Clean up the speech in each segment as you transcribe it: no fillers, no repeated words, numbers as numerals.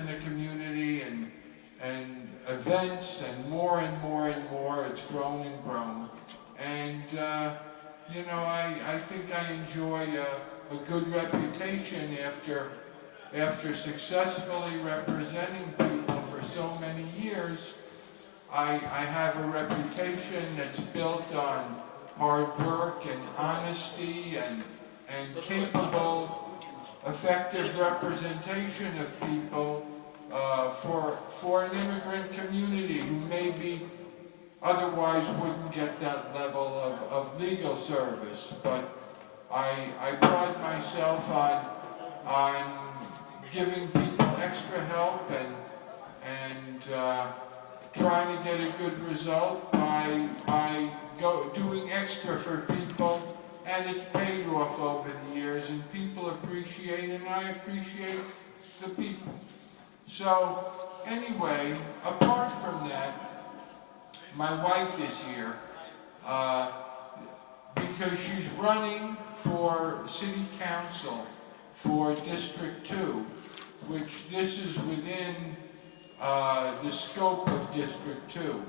in the community and events and more and more and more. It's grown and grown. And, you know, I think I enjoy a good reputation after successfully representing people for so many years. I have a reputation that's built on hard work and honesty and capable, effective representation of people for an immigrant community who maybe otherwise wouldn't get that level of legal service. But I pride myself on giving people extra help and trying to get a good result by doing extra for people, and it's paid off over the years, and people appreciate, and I appreciate the people. So anyway, apart from that, my wife is here because she's running for City Council for District 2, which this is within the scope of District 2.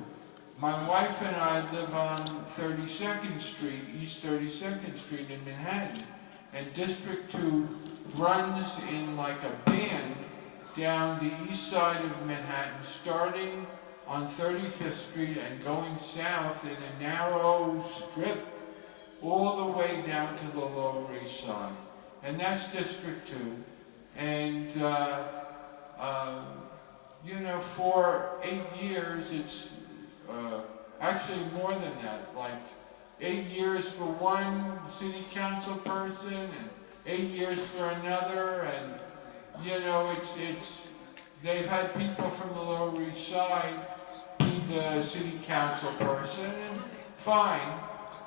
My wife and I live on 32nd Street, East 32nd Street in Manhattan, and District 2 runs in like a band down the east side of Manhattan, starting on 35th Street and going south in a narrow strip all the way down to the Lower East Side. And that's District 2. And you know, for 8 years, it's actually more than that, like 8 years for one city council person and 8 years for another, and you know, they've had people from the Lower East Side be the city council person, and fine.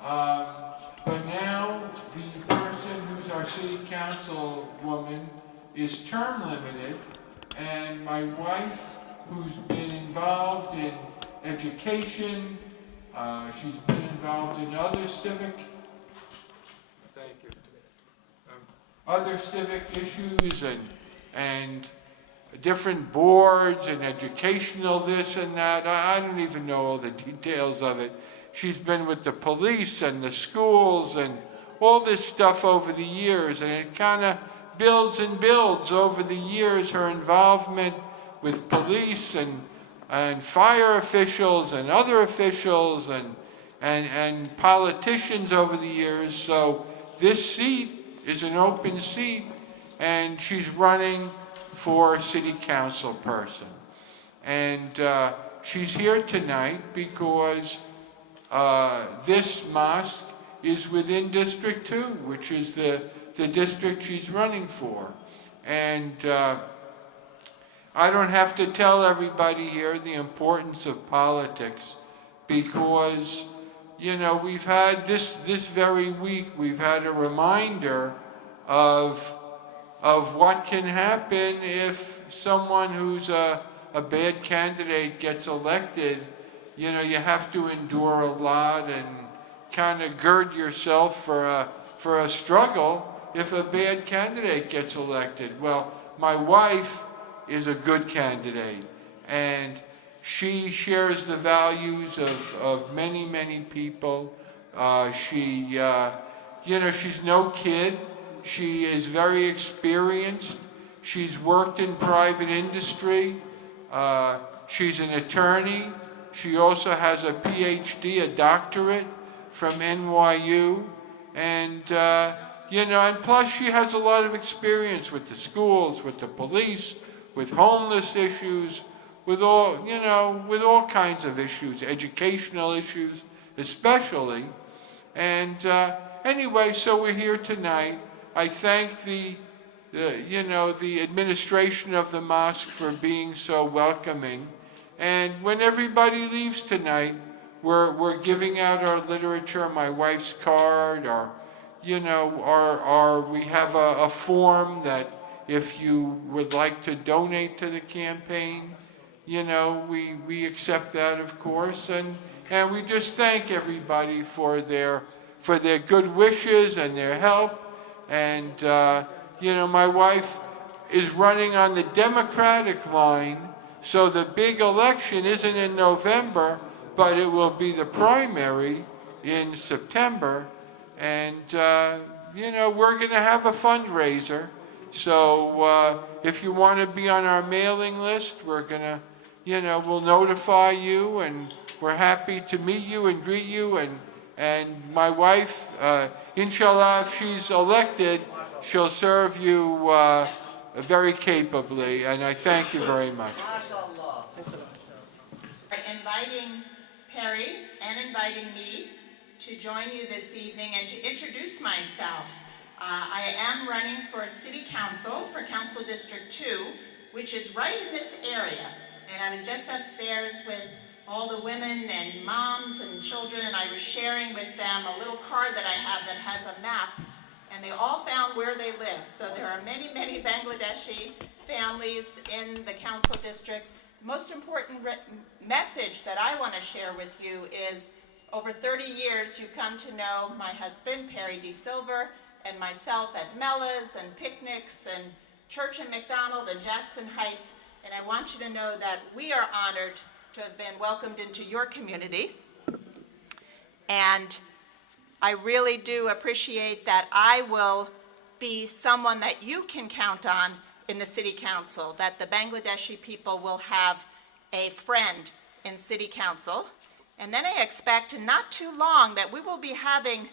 But now the person who's our city council woman is term limited, and my wife, who's been involved in education, she's been involved in other civic, other civic issues and different boards and educational this and that. I don't even know all the details of it. She's been with the police and the schools and all this stuff over the years, and it kind of builds and builds over the years, her involvement with police and fire officials and other officials and politicians over the years. So this seat is an open seat, and she's running for city council person. And she's here tonight because this mosque is within District 2, which is the district she's running for. And I don't have to tell everybody here the importance of politics, because, you know, we've had this very week, we've had a reminder of what can happen if someone who's a bad candidate gets elected. You know, you have to endure a lot and kind of gird yourself for a struggle if a bad candidate gets elected. Well, my wife is a good candidate, and she shares the values of many, many people. You know, she's no kid. She is very experienced. She's worked in private industry. She's an attorney. She also has a PhD, a doctorate from NYU. And, you know, and plus she has a lot of experience with the schools, with the police, with homeless issues, with all, you know, with all kinds of issues, educational issues especially. And anyway, so we're here tonight. I thank the administration of the mosque for being so welcoming. And when everybody leaves tonight, we're giving out our literature, my wife's card, or, you know, we have a form that if you would like to donate to the campaign, you know, we accept that, of course, and we just thank everybody for their good wishes and their help. And you know, my wife is running on the Democratic line, so the big election isn't in November, but it will be the primary in September. And, we're going to have a fundraiser. So if you want to be on our mailing list, we're going to, we'll notify you, and we're happy to meet you and greet you. And my wife, inshallah, if she's elected, she'll serve you very capably, and I thank you very much. Inviting Perry and inviting me to join you this evening and to introduce myself. I am running for City Council for Council District 2, which is right in this area. And I was just upstairs with all the women and moms and children, and I was sharing with them a little card that I have that has a map, and they all found where they live. So there are many, many Bangladeshi families in the council district. The most important message that I want to share with you is over 30 years you've come to know my husband, Perry D. Silver, and myself at Mella's and picnics and Church and McDonald and Jackson Heights. And I want you to know that we are honored to have been welcomed into your community. And I really do appreciate that I will be someone that you can count on in the City Council, that the Bangladeshi people will have a friend in City Council. And then I expect in not too long that we will be having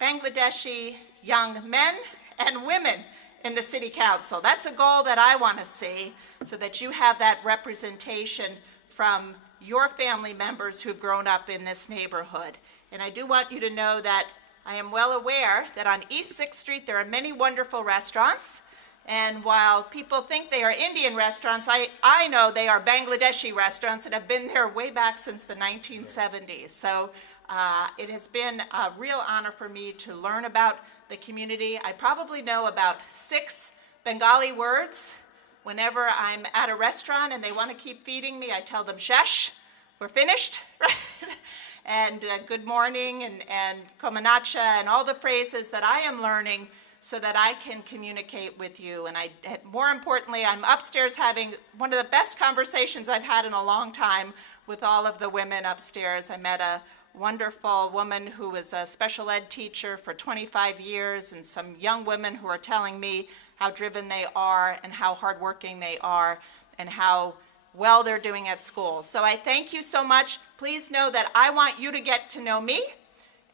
Bangladeshi young men and women in the City Council. That's a goal that I want to see, so that you have that representation from your family members who've grown up in this neighborhood. And I do want you to know that I am well aware that on East 6th Street there are many wonderful restaurants. And while people think they are Indian restaurants, I know they are Bangladeshi restaurants that have been there way back since the 1970s. So it has been a real honor for me to learn about the community. I probably know about 6 Bengali words. Whenever I'm at a restaurant and they want to keep feeding me, I tell them, "Shesh, we're finished," right? And good morning and komanacha and all the phrases that I am learning so that I can communicate with you. And more importantly, I'm upstairs having one of the best conversations I've had in a long time with all of the women upstairs. I met a wonderful woman who was a special ed teacher for 25 years, and some young women who are telling me how driven they are and how hardworking they are and how well they're doing at school. So I thank you so much. Please know that I want you to get to know me,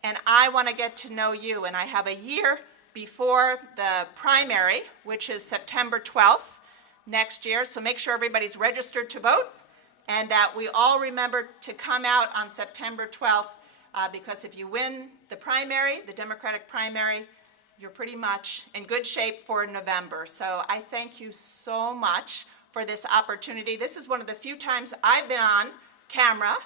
and I want to get to know you. And I have a year before the primary, which is September 12th next year. So make sure everybody's registered to vote, and that we all remember to come out on September 12th, because if you win the primary, the Democratic primary, you're pretty much in good shape for November. So I thank you so much for this opportunity. This is one of the few times I've been on camera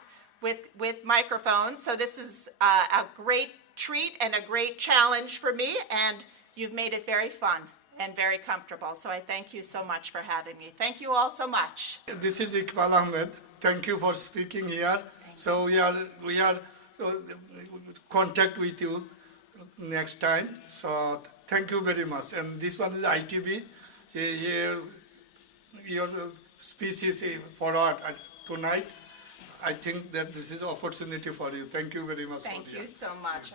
with microphones, so this is a great treat and a great challenge for me, and you've made it very fun and very comfortable. So I thank you so much for having me. Thank you all so much. This is Iqbal Ahmed. Thank you for speaking here. So we are contact with you next time. So thank you very much. And this one is ITV. Here, your speech is forward tonight. I think that this is opportunity for you. Thank you very much. Thank you so much.